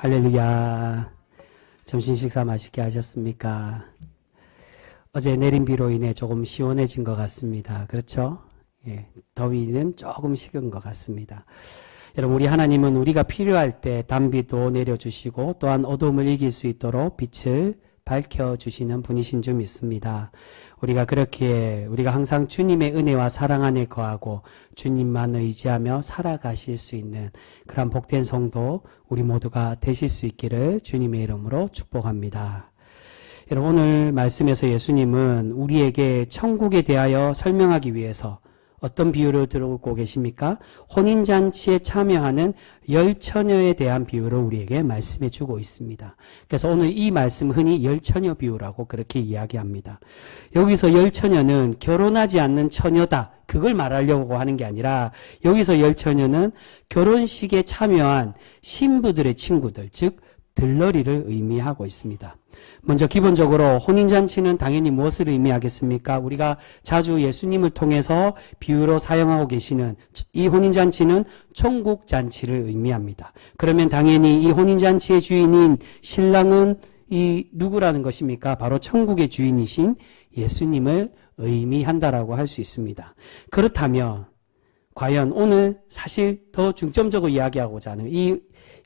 할렐루야. 점심 식사 맛있게 하셨습니까? 어제 내린 비로 인해 조금 시원해진 것 같습니다. 그렇죠? 예, 더위는 조금 식은 것 같습니다. 여러분, 우리 하나님은 우리가 필요할 때 단비도 내려주시고 또한 어둠을 이길 수 있도록 빛을 밝혀주시는 분이신 줄 믿습니다. 우리가 항상 주님의 은혜와 사랑 안에 거하고 주님만 의지하며 살아가실 수 있는 그런 복된 성도 우리 모두가 되실 수 있기를 주님의 이름으로 축복합니다. 여러분, 오늘 말씀에서 예수님은 우리에게 천국에 대하여 설명하기 위해서 어떤 비유를 들어오고 계십니까? 혼인잔치에 참여하는 10처녀에 대한 비유를 우리에게 말씀해 주고 있습니다. 그래서 오늘 이 말씀 흔히 10처녀 비유라고 그렇게 이야기합니다. 여기서 10처녀는 결혼하지 않는 처녀다, 그걸 말하려고 하는 게 아니라 여기서 10처녀는 결혼식에 참여한 신부들의 친구들, 즉 들러리를 의미하고 있습니다. 먼저 기본적으로 혼인잔치는 당연히 무엇을 의미하겠습니까? 우리가 자주 예수님을 통해서 비유로 사용하고 계시는 이 혼인잔치는 천국잔치를 의미합니다. 그러면 당연히 이 혼인잔치의 주인인 신랑은 이 누구라는 것입니까? 바로 천국의 주인이신 예수님을 의미한다라고 할 수 있습니다. 그렇다면 과연 오늘 사실 더 중점적으로 이야기하고자 하는 이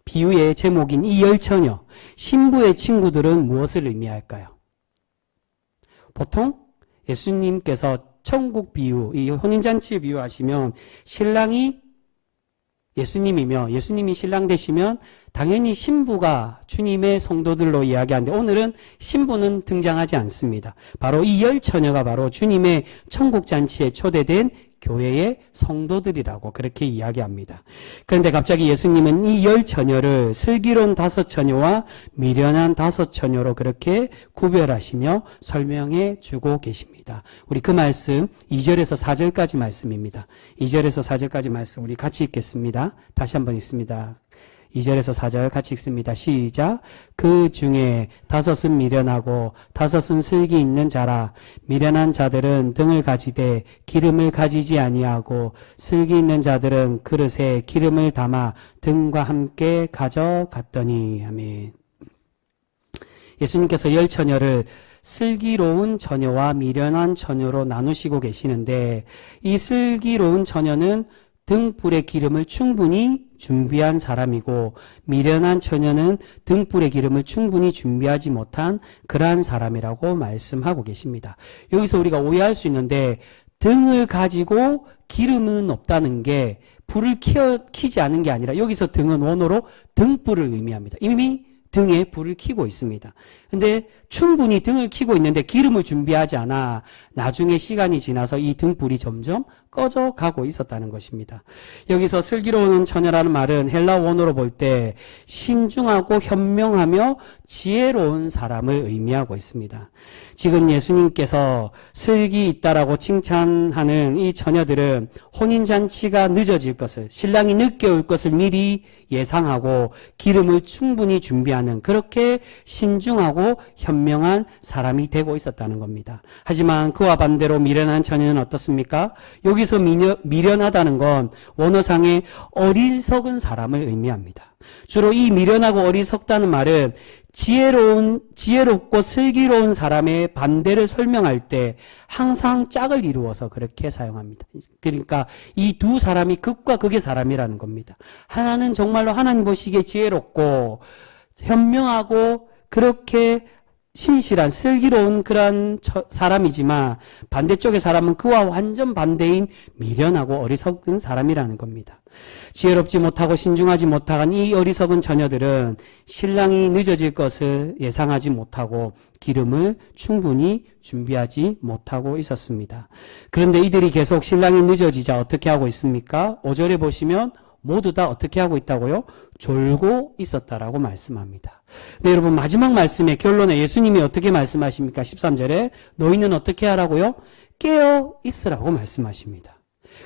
비유의 제목인 이 10처녀, 신부의 친구들은 무엇을 의미할까요? 보통 예수님께서 천국 비유, 이 혼인잔치 비유하시면 신랑이 예수님이며 예수님이 신랑 되시면 당연히 신부가 주님의 성도들로 이야기하는데 오늘은 신부는 등장하지 않습니다. 바로 이 10처녀가 바로 주님의 천국잔치에 초대된 교회의 성도들이라고 그렇게 이야기합니다. 그런데 갑자기 예수님은 이 10처녀를 슬기로운 5처녀와 미련한 5처녀로 그렇게 구별하시며 설명해 주고 계십니다. 우리 그 말씀 2절에서 4절까지 말씀입니다. 2절에서 4절까지 말씀 우리 같이 읽겠습니다. 다시 한번 읽습니다. 2절에서 4절 같이 읽습니다. 시작. 그 중에 5은 미련하고 5은 슬기 있는 자라. 미련한 자들은 등을 가지되 기름을 가지지 아니하고 슬기 있는 자들은 그릇에 기름을 담아 등과 함께 가져갔더니. 아멘. 예수님께서 10처녀를 슬기로운 처녀와 미련한 처녀로 나누시고 계시는데 이 슬기로운 처녀는 등불에 기름을 충분히 준비한 사람이고 미련한 처녀는 등불에 기름을 충분히 준비하지 못한 그러한 사람이라고 말씀하고 계십니다. 여기서 우리가 오해할 수 있는데 등을 가지고 기름은 없다는 게 불을 켜지 않은 게 아니라 여기서 등은 원어로 등불을 의미합니다. 이미 등에 불을 켜고 있습니다. 근데 충분히 등을 켜고 있는데 기름을 준비하지 않아 나중에 시간이 지나서 이 등불이 점점 꺼져 가고 있었다는 것입니다. 여기서 슬기로운 처녀라는 말은 헬라 원어로 볼 때 신중하고 현명하며 지혜로운 사람을 의미하고 있습니다. 지금 예수님께서 슬기 있다라고 칭찬하는 이 처녀들은 혼인잔치가 늦어질 것을, 신랑이 늦게 올 것을 미리 예상하고 기름을 충분히 준비하는 그렇게 신중하고 현명한 사람이 되고 있었다는 겁니다. 하지만 그와 반대로 미련한 처녀는 어떻습니까? 여기서 미련하다는 건 원어상의 어리석은 사람을 의미합니다. 주로 이 미련하고 어리석다는 말은 지혜롭고 슬기로운 사람의 반대를 설명할 때 항상 짝을 이루어서 그렇게 사용합니다. 그러니까 이 두 사람이 극과 극의 사람이라는 겁니다. 하나는 정말로 하나님 보시기에 지혜롭고 현명하고 그렇게 신실한 슬기로운 그런 사람이지만 반대쪽의 사람은 그와 완전 반대인 미련하고 어리석은 사람이라는 겁니다. 지혜롭지 못하고 신중하지 못한 이 어리석은 처녀들은 신랑이 늦어질 것을 예상하지 못하고 기름을 충분히 준비하지 못하고 있었습니다. 그런데 이들이 계속 신랑이 늦어지자 어떻게 하고 있습니까? 5절에 보시면 모두 다 어떻게 하고 있다고요? 졸고 있었다라고 말씀합니다. 네, 여러분, 마지막 말씀의 결론에 예수님이 어떻게 말씀하십니까? 13절에 너희는 어떻게 하라고요? 깨어 있으라고 말씀하십니다.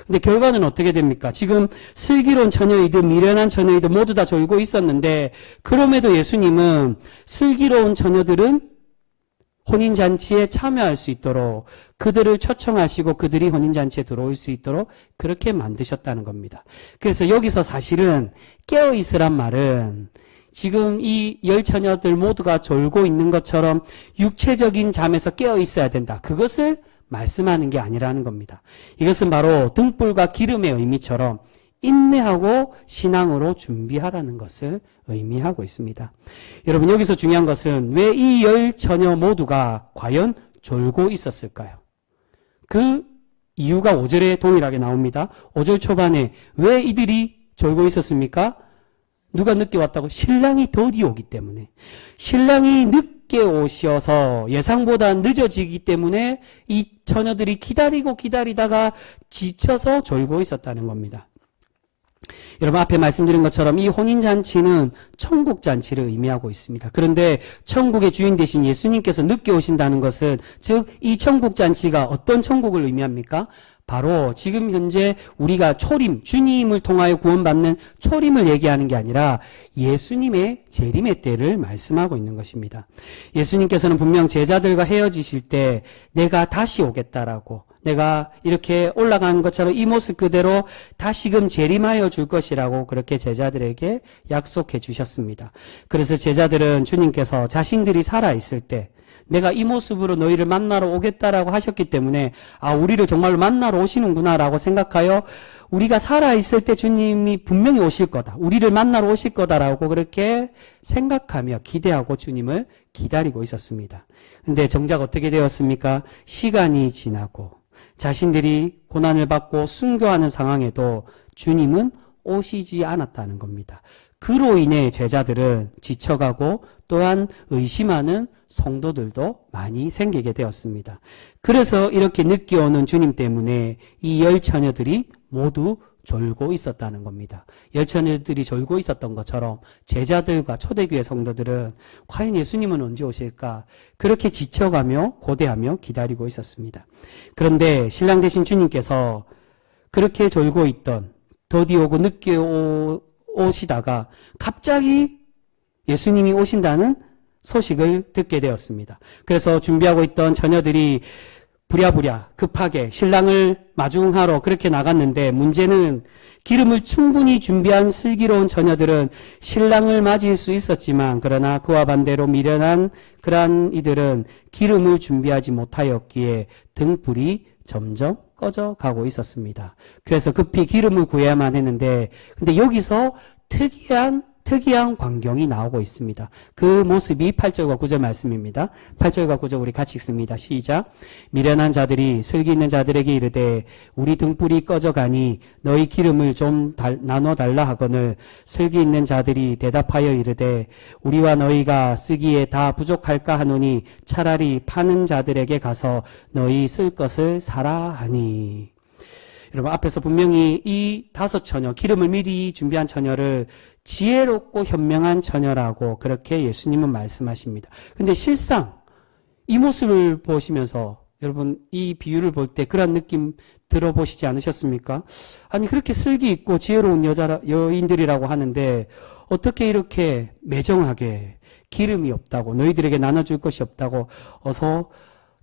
근데 결과는 어떻게 됩니까? 지금 슬기로운 처녀이든 미련한 처녀이든 모두 다 졸고 있었는데 그럼에도 예수님은 슬기로운 처녀들은 혼인잔치에 참여할 수 있도록 그들을 초청하시고 그들이 혼인잔치에 들어올 수 있도록 그렇게 만드셨다는 겁니다. 그래서 여기서 사실은 깨어있으란 말은 지금 이 10처녀들 모두가 졸고 있는 것처럼 육체적인 잠에서 깨어 있어야 된다. 그것을 말씀하는 게 아니라는 겁니다. 이것은 바로 등불과 기름의 의미처럼 인내하고 신앙으로 준비하라는 것을 의미하고 있습니다. 여러분, 여기서 중요한 것은 왜 이 10처녀 모두가 과연 졸고 있었을까요? 그 이유가 5절에 동일하게 나옵니다. 5절 초반에 왜 이들이 졸고 있었습니까? 누가 늦게 왔다고? 신랑이 더디 오기 때문에. 신랑이 늦게 오셔서 예상보다 늦어지기 때문에 이 처녀들이 기다리다가 지쳐서 졸고 있었다는 겁니다. 여러분, 앞에 말씀드린 것처럼 이 혼인잔치는 천국잔치를 의미하고 있습니다. 그런데 천국의 주인 되신 예수님께서 늦게 오신다는 것은, 즉 이 천국잔치가 어떤 천국을 의미합니까? 바로 지금 현재 우리가 초림, 주님을 통하여 구원받는 초림을 얘기하는 게 아니라 예수님의 재림의 때를 말씀하고 있는 것입니다. 예수님께서는 분명 제자들과 헤어지실 때 내가 다시 오겠다라고, 내가 이렇게 올라간 것처럼 이 모습 그대로 다시금 재림하여 줄 것이라고 그렇게 제자들에게 약속해 주셨습니다. 그래서 제자들은 주님께서 자신들이 살아있을 때 내가 이 모습으로 너희를 만나러 오겠다라고 하셨기 때문에, 아, 우리를 정말로 만나러 오시는구나라고 생각하여 우리가 살아있을 때 주님이 분명히 오실 거다, 우리를 만나러 오실 거다라고 그렇게 생각하며 기대하고 주님을 기다리고 있었습니다. 근데 정작 어떻게 되었습니까? 시간이 지나고 자신들이 고난을 받고 순교하는 상황에도 주님은 오시지 않았다는 겁니다. 그로 인해 제자들은 지쳐가고 또한 의심하는 성도들도 많이 생기게 되었습니다. 그래서 이렇게 늦게 오는 주님 때문에 이 10처녀들이 모두 졸고 있었다는 겁니다. 10처녀들이 졸고 있었던 것처럼 제자들과 초대교회 성도들은 과연 예수님은 언제 오실까? 그렇게 지쳐가며 고대하며 기다리고 있었습니다. 그런데 신랑 되신 주님께서 그렇게 졸고 있던, 더디 오고 늦게 오시다가 갑자기 예수님이 오신다는 소식을 듣게 되었습니다. 그래서 준비하고 있던 처녀들이 부랴부랴 급하게 신랑을 마중하러 그렇게 나갔는데, 문제는 기름을 충분히 준비한 슬기로운 처녀들은 신랑을 맞을 수 있었지만, 그러나 그와 반대로 미련한 그러한 이들은 기름을 준비하지 못하였기에 등불이 점점 꺼져 가고 있었습니다. 그래서 급히 기름을 구해야만 했는데, 근데 여기서 특이한 광경이 나오고 있습니다. 그 모습이 8절과 9절 말씀입니다. 8절과 9절 우리 같이 읽습니다. 시작. 미련한 자들이 슬기 있는 자들에게 이르되 우리 등불이 꺼져가니 너희 기름을 좀 나눠달라 하거늘, 슬기 있는 자들이 대답하여 이르되 우리와 너희가 쓰기에 다 부족할까 하노니 차라리 파는 자들에게 가서 너희 쓸 것을 사라 하니. 여러분, 앞에서 분명히 이 5처녀, 기름을 미리 준비한 처녀를 지혜롭고 현명한 처녀라고 그렇게 예수님은 말씀하십니다. 근데 실상 이 모습을 보시면서 여러분, 이 비유를 볼 때 그런 느낌 들어보시지 않으셨습니까? 아니, 그렇게 슬기 있고 지혜로운 여인들이라고 하는데 어떻게 이렇게 매정하게 기름이 없다고, 너희들에게 나눠줄 것이 없다고 어서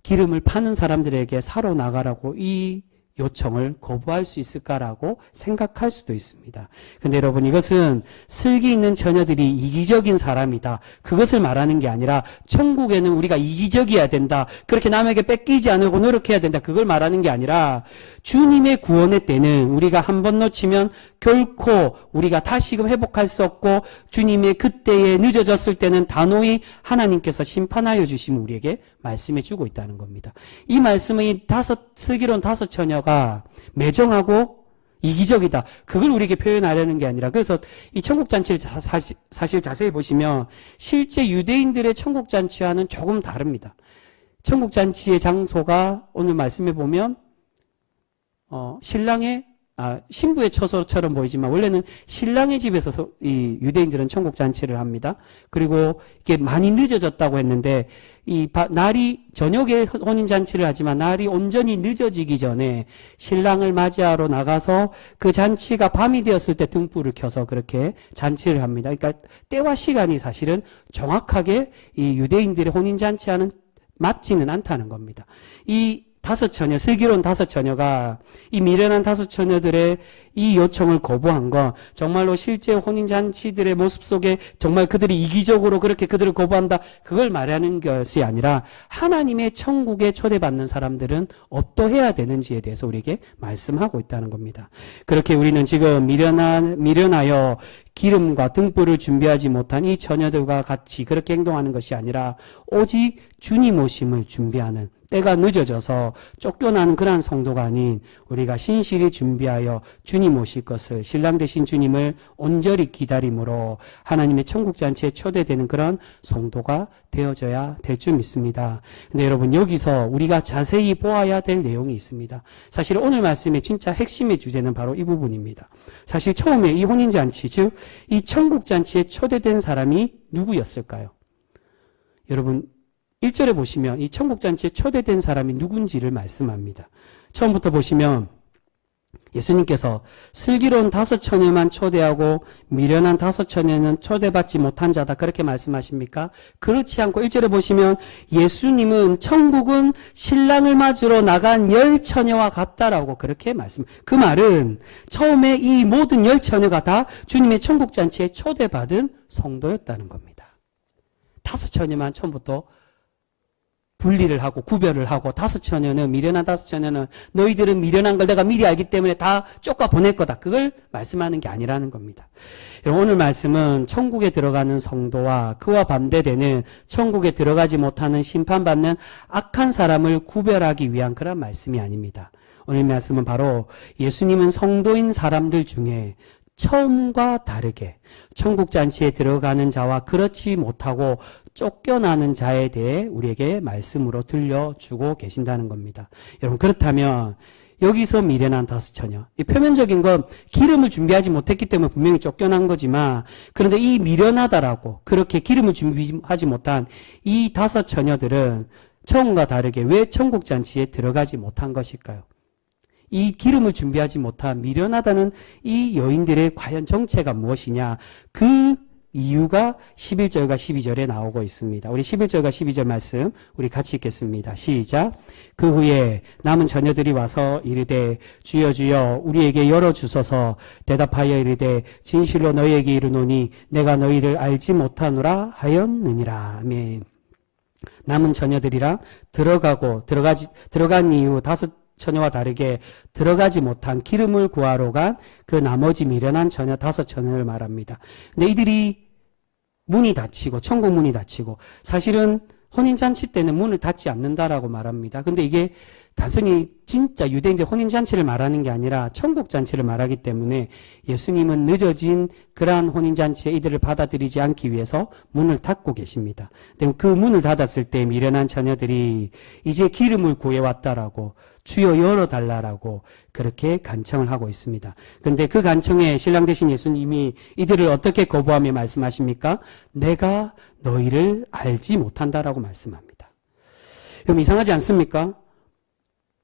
기름을 파는 사람들에게 사러 나가라고 이 요청을 거부할 수 있을까라고 생각할 수도 있습니다. 근데 여러분, 이것은 슬기 있는 처녀들이 이기적인 사람이다, 그것을 말하는 게 아니라 천국에는 우리가 이기적이어야 된다, 그렇게 남에게 뺏기지 않으려고 노력해야 된다, 그걸 말하는 게 아니라 주님의 구원의 때는 우리가 한 번 놓치면 결코 우리가 다시금 회복할 수 없고, 주님의 그때에 늦어졌을 때는 단호히 하나님께서 심판하여 주시면 우리에게 말씀해 주고 있다는 겁니다. 이 말씀은 이 슬기로운 5처녀가 매정하고 이기적이다, 그걸 우리에게 표현하려는 게 아니라, 그래서 이 천국잔치를 사실 자세히 보시면 실제 유대인들의 천국잔치와는 조금 다릅니다. 천국잔치의 장소가 오늘 말씀해 보면 신부의 처소처럼 보이지만 원래는 신랑의 집에서 이 유대인들은 천국잔치를 합니다. 그리고 이게 많이 늦어졌다고 했는데, 이 날이 저녁에 혼인잔치를 하지만 날이 온전히 늦어지기 전에 신랑을 맞이하러 나가서 그 잔치가 밤이 되었을 때 등불을 켜서 그렇게 잔치를 합니다. 그러니까 때와 시간이 사실은 정확하게 이 유대인들의 혼인잔치와는 맞지는 않다는 겁니다. 이 다섯 처녀, 슬기로운 다섯 처녀가 이 미련한 다섯 처녀들의 이 요청을 거부한 건 정말로 실제 혼인잔치들의 모습 속에 정말 그들이 이기적으로 그렇게 그들을 거부한다, 그걸 말하는 것이 아니라 하나님의 천국에 초대받는 사람들은 어떠해야 되는지에 대해서 우리에게 말씀하고 있다는 겁니다. 그렇게 우리는 지금 미련하여 기름과 등불을 준비하지 못한 이 처녀들과 같이 그렇게 행동하는 것이 아니라 오직 주님 오심을 준비하는, 때가 늦어져서 쫓겨나는 그러한 성도가 아닌 우리가 신실히 준비하여 주님 오실 것을, 신랑 되신 주님을 온전히 기다림으로 하나님의 천국잔치에 초대되는 그런 성도가 되어져야 될 줄 믿습니다. 근데 여러분, 여기서 우리가 자세히 보아야 될 내용이 있습니다. 사실 오늘 말씀의 진짜 핵심의 주제는 바로 이 부분입니다. 사실 처음에 이 혼인잔치, 즉 이 천국잔치에 초대된 사람이 누구였을까요? 여러분, 1절에 보시면 이 천국잔치에 초대된 사람이 누군지를 말씀합니다. 처음부터 보시면 예수님께서 슬기로운 다섯 처녀만 초대하고 미련한 다섯 처녀는 초대받지 못한 자다, 그렇게 말씀하십니까? 그렇지 않고 1절에 보시면 예수님은 천국은 신랑을 맞으러 나간 열 처녀와 같다라고 그렇게 말씀합니다. 그 말은 처음에 이 모든 열 처녀가 다 주님의 천국잔치에 초대받은 성도였다는 겁니다. 다섯 처녀만 처음부터 분리를 하고 구별을 하고, 다섯 처녀는, 미련한 다섯 처녀는 너희들은 미련한 걸 내가 미리 알기 때문에 다 쫓아 보낼 거다, 그걸 말씀하는 게 아니라는 겁니다. 여러분, 오늘 말씀은 천국에 들어가는 성도와 그와 반대되는 천국에 들어가지 못하는 심판받는 악한 사람을 구별하기 위한 그런 말씀이 아닙니다. 오늘 말씀은 바로 예수님은 성도인 사람들 중에 처음과 다르게 천국잔치에 들어가는 자와 그렇지 못하고 쫓겨나는 자에 대해 우리에게 말씀으로 들려주고 계신다는 겁니다. 여러분, 그렇다면 여기서 미련한 다섯 처녀, 이 표면적인 건 기름을 준비하지 못했기 때문에 분명히 쫓겨난 거지만, 그런데 이 미련하다라고 그렇게 기름을 준비하지 못한 이 다섯 처녀들은 처음과 다르게 왜 천국잔치에 들어가지 못한 것일까요? 이 기름을 준비하지 못한 미련하다는 이 여인들의 과연 정체가 무엇이냐, 그 이유가 11절과 12절에 나오고 있습니다. 우리 11절과 12절 말씀 우리 같이 읽겠습니다. 시작. 그 후에 남은 처녀들이 와서 이르되 주여 주여 우리에게 열어주소서. 대답하여 이르되 진실로 너희에게 이르노니 내가 너희를 알지 못하노라 하였느니라. 아멘. 남은 처녀들이랑 들어간 이후 다섯 처녀와 다르게 들어가지 못한 기름을 구하러 간 그 나머지 미련한 처녀 다섯 처녀를 말합니다. 근데 이들이 문이 닫히고, 천국 문이 닫히고, 사실은 혼인잔치 때는 문을 닫지 않는다라고 말합니다. 근데 이게 단순히 진짜 유대인들 혼인잔치를 말하는 게 아니라 천국잔치를 말하기 때문에 예수님은 늦어진 그러한 혼인잔치에 이들을 받아들이지 않기 위해서 문을 닫고 계십니다. 그 문을 닫았을 때 미련한 처녀들이 이제 기름을 구해왔다라고, 주여 열어달라라고 그렇게 간청을 하고 있습니다. 그런데 그 간청에 신랑 되신 예수님이 이들을 어떻게 거부하며 말씀하십니까? 내가 너희를 알지 못한다라고 말씀합니다. 여러분, 이상하지 않습니까?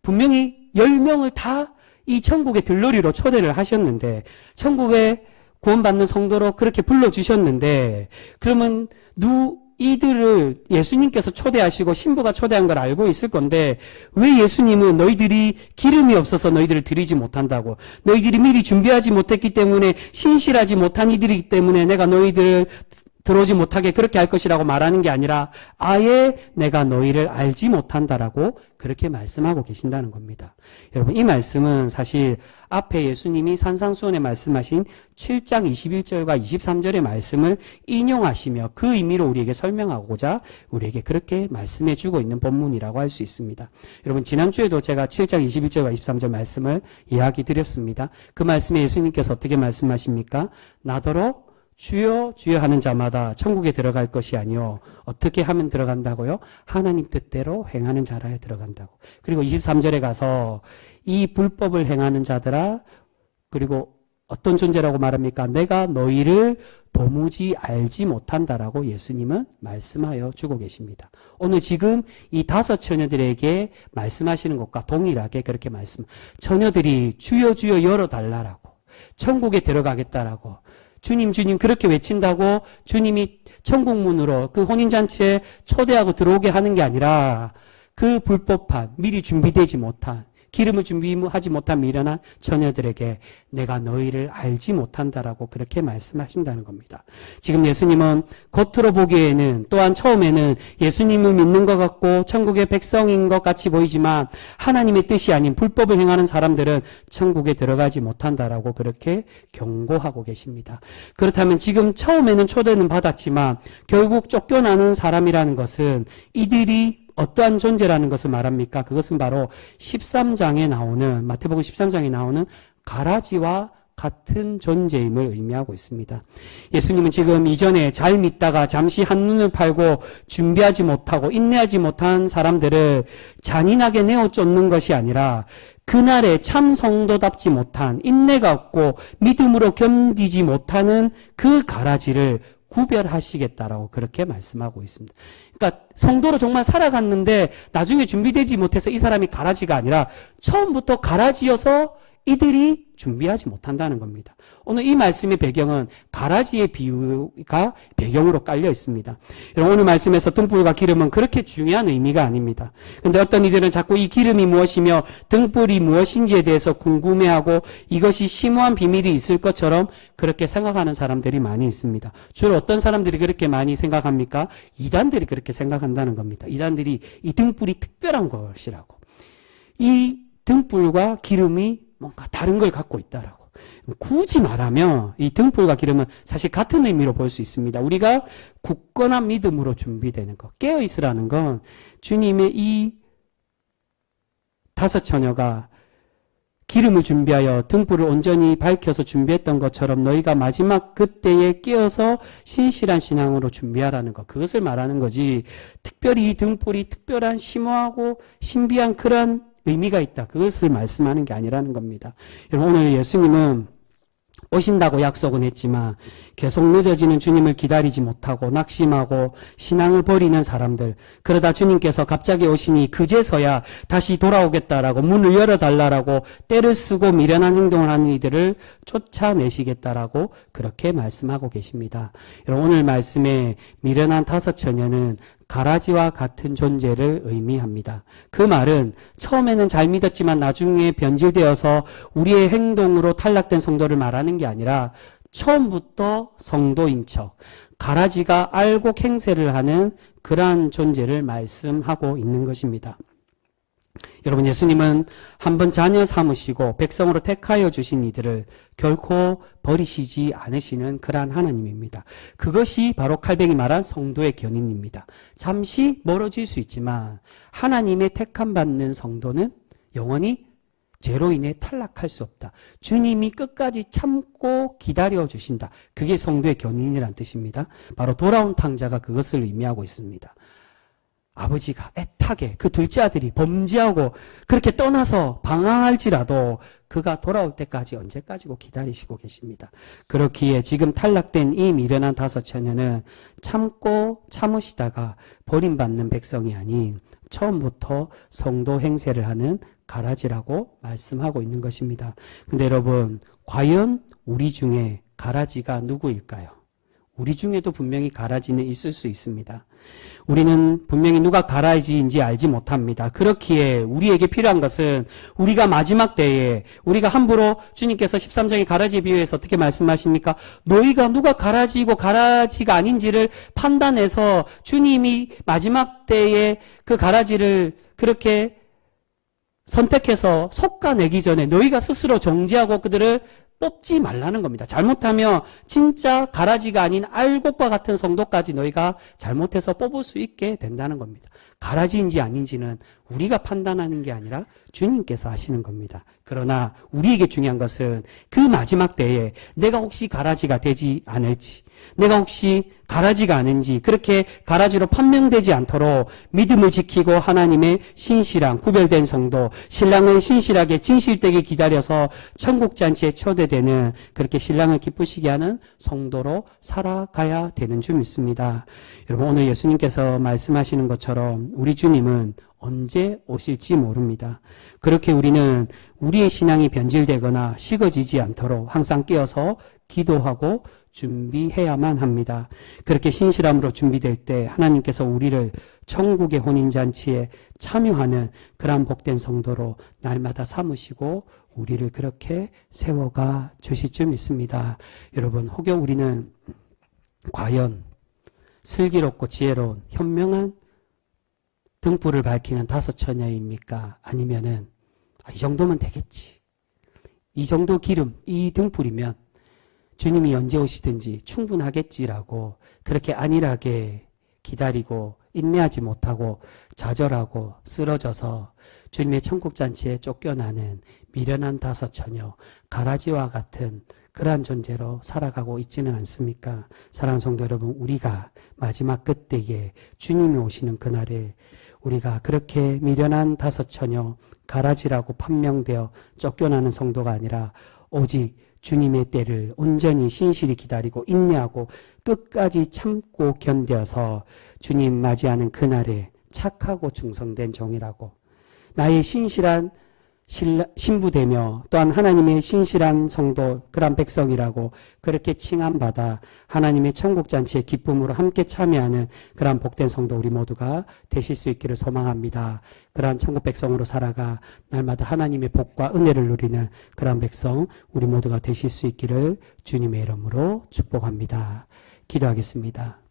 분명히 10명을 다 이 천국의 들러리로 초대를 하셨는데, 천국에 구원받는 성도로 그렇게 불러주셨는데, 그러면 이들을 예수님께서 초대하시고 신부가 초대한 걸 알고 있을 건데, 왜 예수님은 너희들이 기름이 없어서 너희들을 드리지 못한다고, 너희들이 미리 준비하지 못했기 때문에, 신실하지 못한 이들이기 때문에 내가 너희들을 들어오지 못하게 그렇게 할 것이라고 말하는 게 아니라 아예 내가 너희를 알지 못한다라고 그렇게 말씀하고 계신다는 겁니다. 여러분, 이 말씀은 사실 앞에 예수님이 산상수훈에 말씀하신 7장 21절과 23절의 말씀을 인용하시며 그 의미로 우리에게 설명하고자 우리에게 그렇게 말씀해 주고 있는 본문이라고 할 수 있습니다. 여러분, 지난주에도 제가 7장 21절과 23절 말씀을 이야기 드렸습니다. 그 말씀에 예수님께서 어떻게 말씀하십니까? 나더러 주여 주여 하는 자마다 천국에 들어갈 것이 아니요 어떻게 하면 들어간다고요? 하나님 뜻대로 행하는 자라에 들어간다고. 그리고 23절에 가서 이 불법을 행하는 자들아, 그리고 어떤 존재라고 말합니까? 내가 너희를 도무지 알지 못한다라고 예수님은 말씀하여 주고 계십니다. 오늘 지금 이 다섯 처녀들에게 말씀하시는 것과 동일하게 그렇게 처녀들이 주여 주여 열어달라라고, 천국에 들어가겠다라고, 주님 주님 그렇게 외친다고 주님이 천국문으로 그 혼인잔치에 초대하고 들어오게 하는 게 아니라 그 불법한, 미리 준비되지 못한, 기름을 준비하지 못한 미련한 처녀들에게 내가 너희를 알지 못한다라고 그렇게 말씀하신다는 겁니다. 지금 예수님은 겉으로 보기에는, 또한 처음에는 예수님을 믿는 것 같고 천국의 백성인 것 같이 보이지만 하나님의 뜻이 아닌 불법을 행하는 사람들은 천국에 들어가지 못한다라고 그렇게 경고하고 계십니다. 그렇다면 지금 처음에는 초대는 받았지만 결국 쫓겨나는 사람이라는 것은 이들이 어떠한 존재라는 것을 말합니까? 그것은 바로 13장에 나오는, 마태복음 13장에 나오는 가라지와 같은 존재임을 의미하고 있습니다. 예수님은 지금 이전에 잘 믿다가 잠시 한눈을 팔고 준비하지 못하고 인내하지 못한 사람들을 잔인하게 내어 쫓는 것이 아니라 그날에 참 성도답지 못한, 인내가 없고 믿음으로 견디지 못하는 그 가라지를 구별하시겠다라고 그렇게 말씀하고 있습니다. 그러니까 성도로 정말 살아갔는데 나중에 준비되지 못해서 이 사람이 가라지가 아니라 처음부터 가라지여서 이들이 준비하지 못한다는 겁니다. 오늘 이 말씀의 배경은 가라지의 비유가 배경으로 깔려 있습니다. 여러분, 오늘 말씀에서 등불과 기름은 그렇게 중요한 의미가 아닙니다. 그런데 어떤 이들은 자꾸 이 기름이 무엇이며 등불이 무엇인지에 대해서 궁금해하고 이것이 심오한 비밀이 있을 것처럼 그렇게 생각하는 사람들이 많이 있습니다. 주로 어떤 사람들이 그렇게 많이 생각합니까? 이단들이 그렇게 생각한다는 겁니다. 이단들이 이 등불이 특별한 것이라고. 이 등불과 기름이 뭔가 다른 걸 갖고 있다라고. 굳이 말하면 이 등불과 기름은 사실 같은 의미로 볼 수 있습니다. 우리가 굳건한 믿음으로 준비되는 것, 깨어있으라는 건 주님의 이 5 처녀가 기름을 준비하여 등불을 온전히 밝혀서 준비했던 것처럼 너희가 마지막 그때에 깨어서 신실한 신앙으로 준비하라는 것, 그것을 말하는 거지, 특별히 이 등불이 특별한 심오하고 신비한 그런 의미가 있다, 그것을 말씀하는 게 아니라는 겁니다. 여러분, 오늘 예수님은 오신다고 약속은 했지만 계속 늦어지는 주님을 기다리지 못하고 낙심하고 신앙을 버리는 사람들, 그러다 주님께서 갑자기 오시니 그제서야 다시 돌아오겠다라고 문을 열어달라라고 때를 쓰고 미련한 행동을 하는 이들을 쫓아내시겠다라고 그렇게 말씀하고 계십니다. 여러분, 오늘 말씀에 미련한 5 처녀는 가라지와 같은 존재를 의미합니다. 그 말은 처음에는 잘 믿었지만 나중에 변질되어서 우리의 행동으로 탈락된 성도를 말하는 게 아니라 처음부터 성도인 척, 가라지가 알곡 행세를 하는 그러한 존재를 말씀하고 있는 것입니다. 여러분, 예수님은 한번 자녀 삼으시고 백성으로 택하여 주신 이들을 결코 버리시지 않으시는 그러한 하나님입니다. 그것이 바로 칼뱅이 말한 성도의 견인입니다. 잠시 멀어질 수 있지만 하나님의 택함 받는 성도는 영원히 죄로 인해 탈락할 수 없다. 주님이 끝까지 참고 기다려 주신다. 그게 성도의 견인이란 뜻입니다. 바로 돌아온 탕자가 그것을 의미하고 있습니다. 아버지가 애타게 그 둘째 아들이 범죄하고 그렇게 떠나서 방황할지라도 그가 돌아올 때까지 언제까지고 기다리시고 계십니다. 그렇기에 지금 탈락된 이 미련한 5 처녀는 참고 참으시다가 버림받는 백성이 아닌 처음부터 성도 행세를 하는 가라지라고 말씀하고 있는 것입니다. 근데 여러분, 과연 우리 중에 가라지가 누구일까요? 우리 중에도 분명히 가라지는 있을 수 있습니다. 우리는 분명히 누가 가라지인지 알지 못합니다. 그렇기에 우리에게 필요한 것은 우리가 마지막 때에 우리가 함부로 주님께서 13장의 가라지에 비유해서 어떻게 말씀하십니까? 너희가 누가 가라지고 가라지가 아닌지를 판단해서 주님이 마지막 때에 그 가라지를 그렇게 선택해서 솎아내기 전에 너희가 스스로 정죄하고 그들을 뽑지 말라는 겁니다. 잘못하면 진짜 가라지가 아닌 알곡과 같은 성도까지 너희가 잘못해서 뽑을 수 있게 된다는 겁니다. 가라지인지 아닌지는 우리가 판단하는 게 아니라 주님께서 하시는 겁니다. 그러나 우리에게 중요한 것은 그 마지막 때에 내가 혹시 가라지가 되지 않을지, 내가 혹시 가라지가 아닌지, 그렇게 가라지로 판명되지 않도록 믿음을 지키고 하나님의 신실한 구별된 성도, 신랑을 신실하게 진실되게 기다려서 천국잔치에 초대되는, 그렇게 신랑을 기쁘시게 하는 성도로 살아가야 되는 줄 믿습니다. 여러분, 오늘 예수님께서 말씀하시는 것처럼 우리 주님은 언제 오실지 모릅니다. 그렇게 우리는 우리의 신앙이 변질되거나 식어지지 않도록 항상 깨어서 기도하고 준비해야만 합니다. 그렇게 신실함으로 준비될 때 하나님께서 우리를 천국의 혼인잔치에 참여하는 그러한 복된 성도로 날마다 삼으시고 우리를 그렇게 세워가 주실 줄 믿습니다. 여러분, 혹여 우리는 과연 슬기롭고 지혜로운 현명한 등불을 밝히는 다섯 처녀입니까? 아니면은 이 정도면 되겠지. 이 정도 기름, 이 등불이면 주님이 언제 오시든지 충분하겠지라고 그렇게 안일하게 기다리고 인내하지 못하고 좌절하고 쓰러져서 주님의 천국잔치에 쫓겨나는 미련한 다섯 처녀, 가라지와 같은 그러한 존재로 살아가고 있지는 않습니까? 사랑하는 성도 여러분, 우리가 마지막 그때에 주님이 오시는 그날에 우리가 그렇게 미련한 다섯 처녀, 가라지라고 판명되어 쫓겨나는 성도가 아니라 오직 주님의 때를 온전히 신실히 기다리고 인내하고 끝까지 참고 견뎌서 주님 맞이하는 그날에 착하고 충성된 종이라고, 나의 신실한 신부되며 또한 하나님의 신실한 성도, 그런 백성이라고 그렇게 칭함받아 하나님의 천국잔치의 기쁨으로 함께 참여하는 그러한 복된 성도 우리 모두가 되실 수 있기를 소망합니다. 그러한 천국 백성으로 살아가 날마다 하나님의 복과 은혜를 누리는 그러한 백성 우리 모두가 되실 수 있기를 주님의 이름으로 축복합니다. 기도하겠습니다.